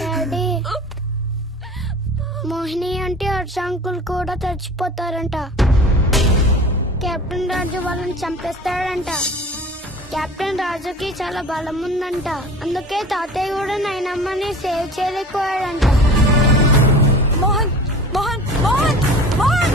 Daddy Mohini అంటే Harsha uncle కూడా చచ్చిపోతారంట. Captain రాజు వాళ్ళని చంపేస్తాడంట. కెప్టెన్ రాజుకి చాలా బలం ఉందంట. అందుకే తాతయ్య కూడా నైనమ్మని సేవ్ చేయలేకపోయాడంట మోహన్ మోహన్ మోహన్ మోహన్!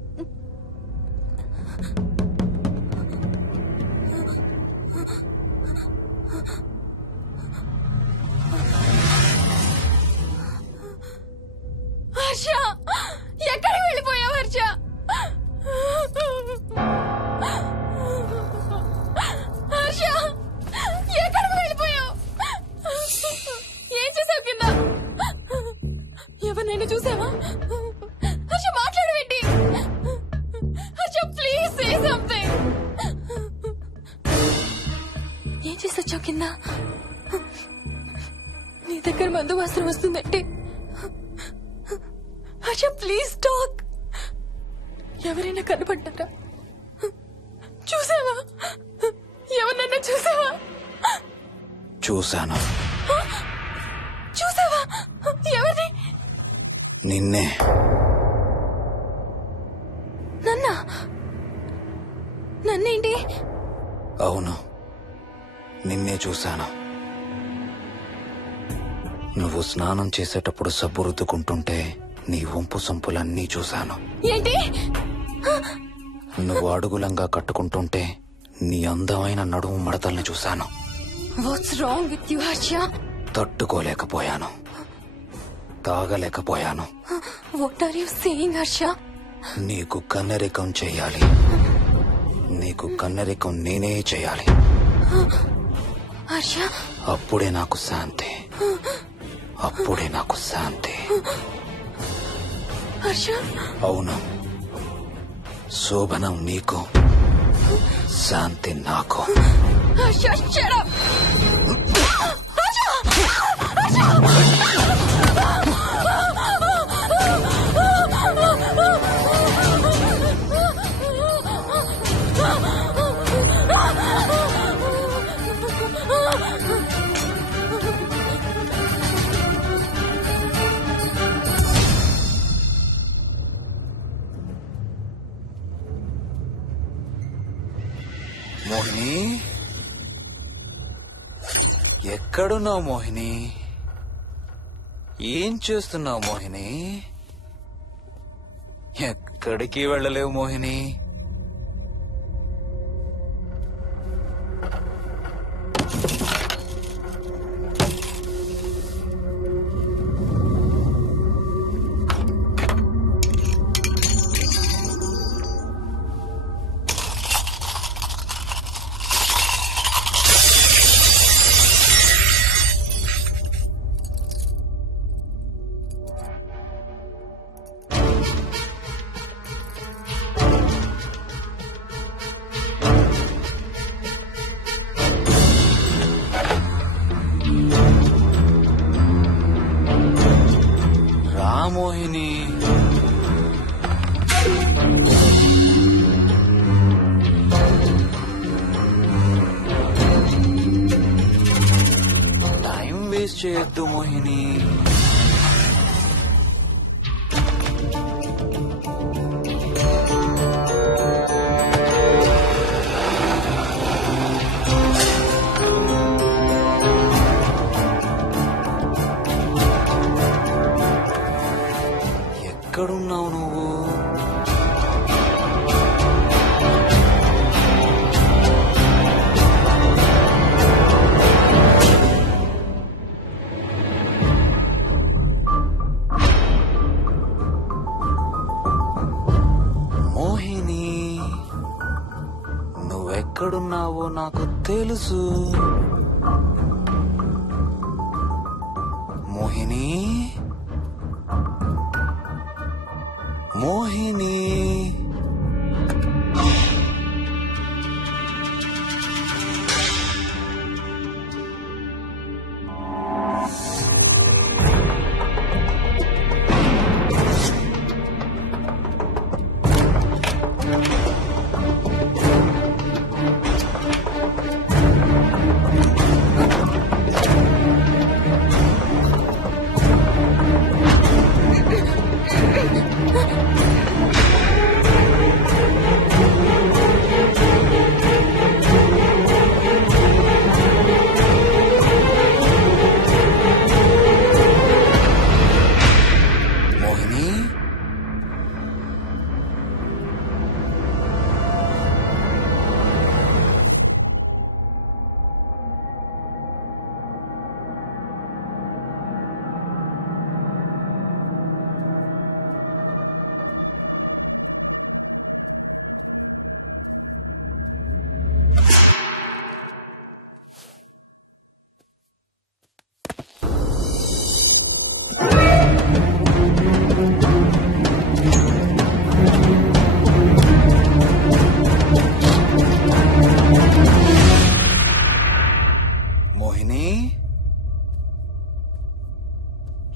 కింద. నీ దగ్గర మందు వాసన వస్తుందంటే. Harsha please talk. ఎవరైనా కనపడ్డారా? చూసావా? ఎవరినన్నా చూసావా? చూశాను. చూసావా? ఎవరిని? నిన్నే. నన్న? నన్నేంటి? అవును. నిన్నే చూశాను. నువ్వు స్నానం చేసేటప్పుడు సబ్బు రుద్దుకుంటుంటే నీ వంపు సొంపులన్నీ చూశాను. నువ్వు అడుగులంగా కట్టుకుంటుంటే నీ అందమైన నడుము మడతల్ని చూశాను. తట్టుకోలేకపోయాను. తాగలేకపోయాను. నీకు కన్నరికం చెయ్యాలి నీకు కన్నరికం నేనే చేయాలి. హర్ష? అప్పుడే నాకు శాంతి. అప్పుడే నాకు శాంతి. హర్ష? అవును. శోభనం నీకు. శాంతి నాకు. Harsha shut up. మోహిని ఎక్కడున్నావు మోహిని? ఏం చేస్తున్నావు మోహిని? ఎక్కడికి వెళ్ళలేవు మోహిని? মধুমোহিনী ఎక్కడున్నావో నాకు తెలుసు. మోహిని? మోహిని?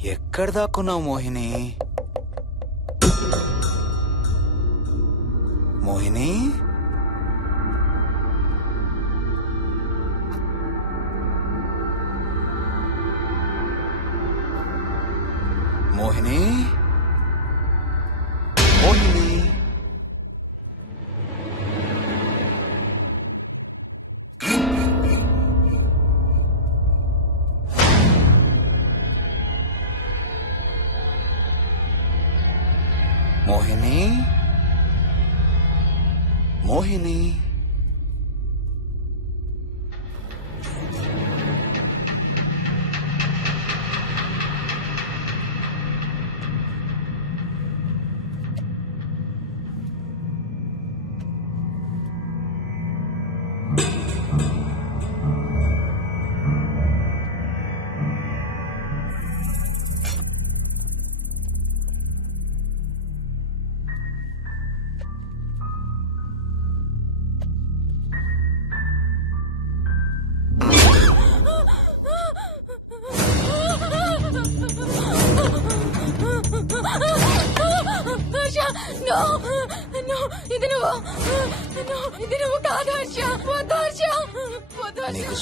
ఎక్కడ దాక్కున్నావు మోహిని? మోహిని? మోహిని Mohini? Mohini?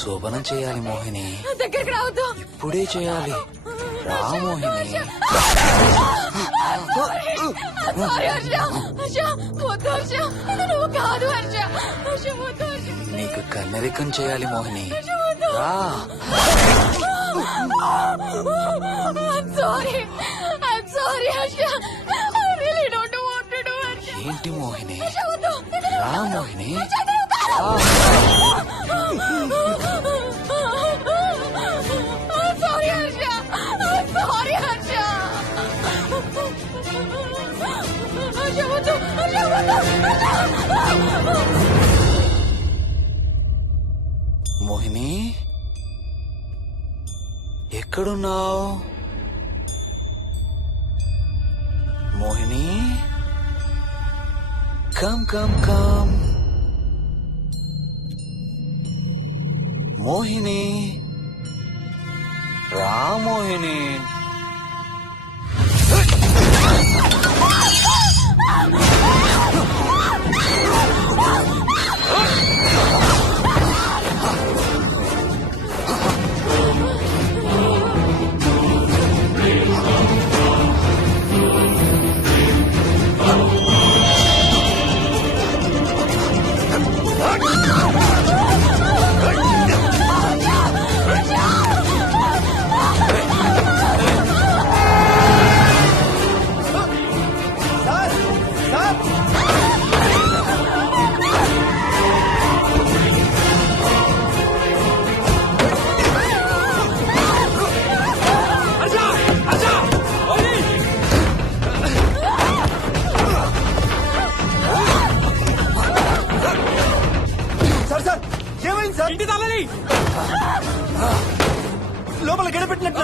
శోభనం చేయాలి మోహిని. దగ్గరికి రావద్దు. ఇప్పుడే చేయాలి. రా మోహిని. నీకు కన్నరికం చేయాలి మోహిని. రా. ఏంటి మోహిని. రా మోహిని. మోహిని ఎక్కడున్నావు Mohini come come come Mohini రా మోహిని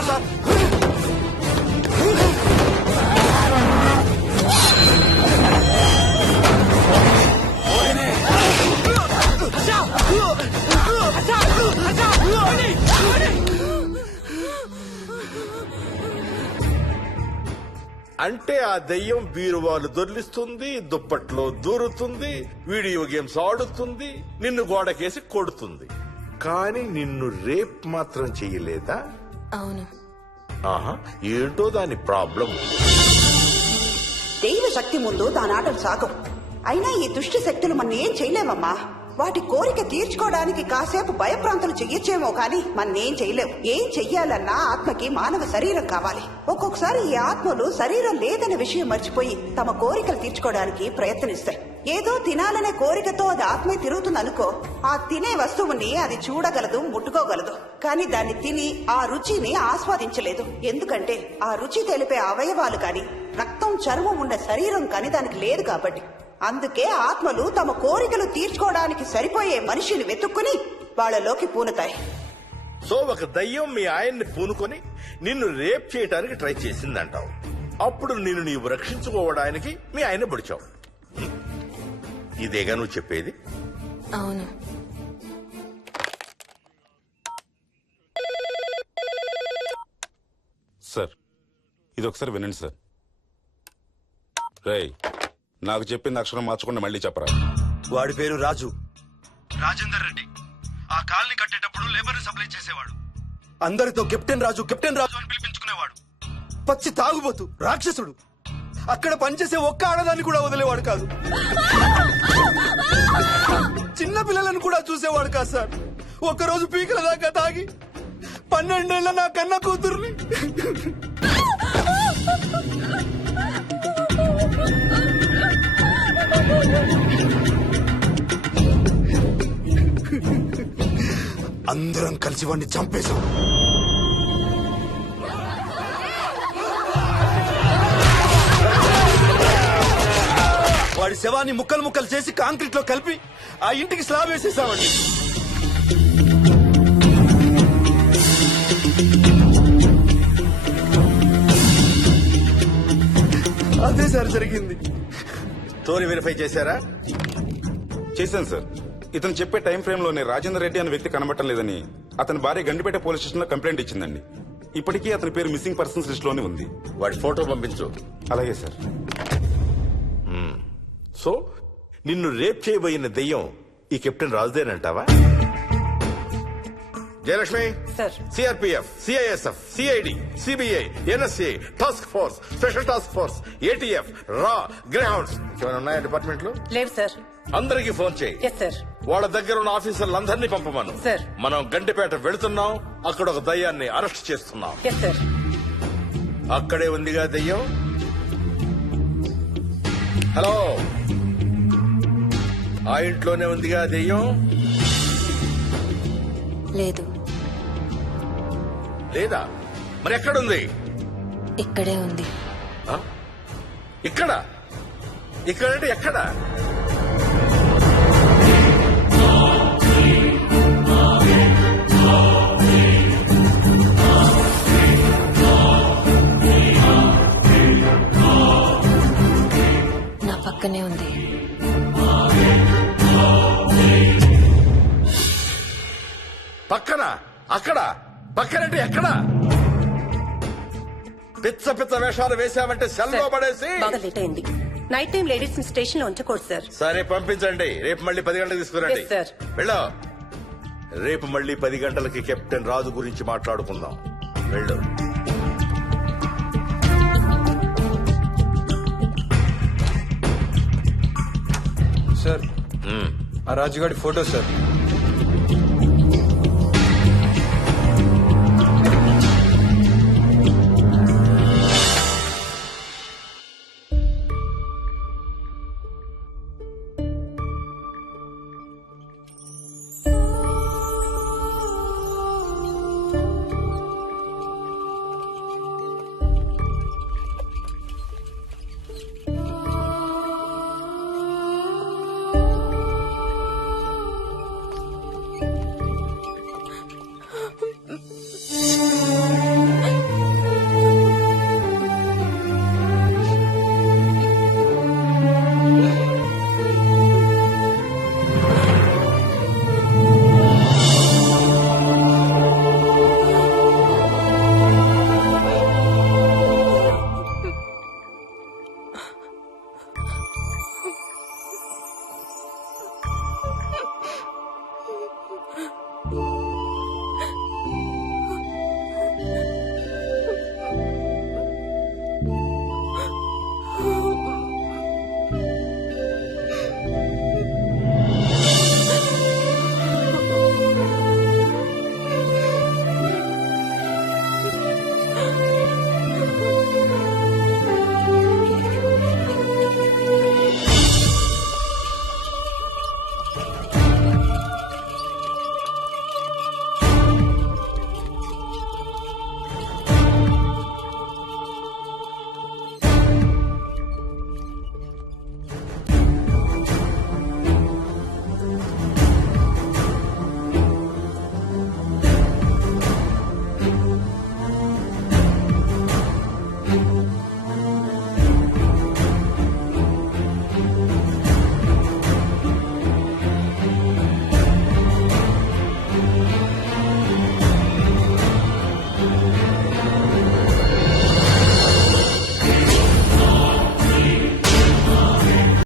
సార్ అంటే ఆ దెయ్యం బీరువాలు దొర్లిస్తుంది దుప్పట్లో దూరుతుంది వీడియో గేమ్స్ ఆడుతుంది నిన్ను గోడకేసి కొడుతుంది. కానీ నిన్ను రేప్ మాత్రం చెయ్యలేదా? అవును. ఆహా ఏంటో దాని ప్రాబ్లం. దైవ శక్తి ముందు దానాటలు సాగం. అయినా ఈ దుష్ట శక్తులు మన ఏం చేయలేమమ్మా వాటి కోరిక తీర్చుకోవడానికి కాసేపు భయప్రాంతులు చెయ్యొచ్చేమో కానీ మన్నేం చేయలేవు. ఏం చెయ్యాలన్నా ఆత్మకి మానవ శరీరం కావాలి. ఒక్కొక్కసారి ఈ ఆత్మలు శరీరం లేదన్న విషయం మర్చిపోయి తమ కోరికలు తీర్చుకోవడానికి ప్రయత్నిస్తాయి. ఏదో తినాలనే కోరికతో అది ఆత్మే తిరుగుతుంది అనుకో ఆ తినే వస్తువుని అది చూడగలదు ముట్టుకోగలదు. కానీ దాన్ని తిని ఆ రుచిని ఆస్వాదించలేదు. ఎందుకంటే ఆ రుచి తెలిపే అవయవాలు కాని రక్తం చర్మం ఉన్న శరీరం కాని దానికి లేదు కాబట్టి. అందుకే ఆత్మలు తమ కోరికలు తీర్చుకోవడానికి సరిపోయే మనిషిని వెతుక్కుని వాళ్ళలోకి పూనుతాయి. సో ఒక దయ్యం మీ ఆయన్ని పూనుకొని నిన్ను రేప్ చేయడానికి ట్రై చేసిందంటావు. అప్పుడు నిన్ను నీవు రక్షించుకోవడానికి మీ ఆయన పొడిచావు. ఇదేగా నువ్వు చెప్పేది? అవును. సార్ ఇది ఒకసారి వినండి సార్. రేయ్ నాకు చెప్పింది అక్షరం మార్చకుండా మళ్ళీ చెప్పరా? వాడి పేరు రాజు. రాజేందర్ రెడ్డి. ఆ కాలనీ కట్టేటప్పుడు లేబర్ సప్లై చేసేవాడు. అందరితో కెప్టెన్ రాజు కెప్టెన్ రాజు. అని పిలిపించుకునేవాడు. పచ్చి తాగుబోతు రాక్షసుడు. అక్కడ పనిచేసే ఒక్క ఆడదాన్ని కూడా వదిలేవాడు కాదు. చిన్న పిల్లలను కూడా చూసేవాడు కాదు సార్. ఒక్కరోజు పీకల దాకా తాగి పన్నెండేళ్ళ నా కన్న కూతుర్ని. అందరం కలిసి వాడిని చంపేశాం. వాడి శవాన్ని ముక్కలు ముక్కలు చేసి కాంక్రీట్లో కలిపి ఆ ఇంటికి స్లాబ్ వేసేసామండి. అదే సార్ జరిగింది. స్టోరీ వెరిఫై చేశారా? చేశాను సార్. ఇతను చెప్పే టైం ఫ్రేమ్లోనే రాజేందర్ రెడ్డి అనే వ్యక్తి కనబడటం లేదని అతని భార్య గండిపేట పోలీస్ స్టేషన్లో కంప్లైంట్ ఇచ్చిందండి. ఇప్పటికీ అతని పేరు మిస్సింగ్ పర్సన్స్ లిస్ట్లోనే ఉంది. వాడి ఫోటో పంపించు. అలాగే సార్. సో నిన్ను రేప్ చేయబోయిన దెయ్యం ఈ captain రాజుదేనంటావా? Jayalakshmi. Sir. CRPF CISF CID CBI NSA task force special task force ATF రా గ్రౌండ్స్ ఏమైనా ఉన్నాయా డిపార్ట్మెంట్లో లేవు సార్. అందరికీ ఫోన్ చేయి. ఎస్ సార్ వాళ్ళ దగ్గర ఉన్న ఆఫీసర్లందరినీ పంపమను. సార్. మనం గంటిపేట వెళుతున్నాం అక్కడ ఒక దయ్యాన్ని అరెస్ట్ చేస్తున్నాం. ఎస్ సార్ అక్కడే ఉందిగా దెయ్యం? హలో ఆ ఇంట్లోనే ఉందిగా దెయ్యం? లేదు. లేదా? మరి ఎక్కడుంది? ఇక్కడే ఉంది? ఇక్కడ? ఇక్కడంటే ఎక్కడ? నా పక్కనే ఉంది. పక్కన అక్కడ. పక్కనంటే ఎక్కడ? పిచ్చ పిచ్చ వేషాలు వేశామంటే సెల్లో పడేసి. బాగా లేట్ అయింది. నైట్ టైం లేడీస్ స్టేషన్లో ఉంచకూడదు సార్. సరే పంపించండి. రేపు మళ్ళీ పది గంటలకు తీసుకురండి. Yes, sir. వెళ్ళు. రేపు మళ్ళీ పది గంటలకి కెప్టెన్ రాజు గురించి మాట్లాడుకుందాం. వెళ్ళు. సార్ ఆ రాజుగాడి ఫోటో సార్.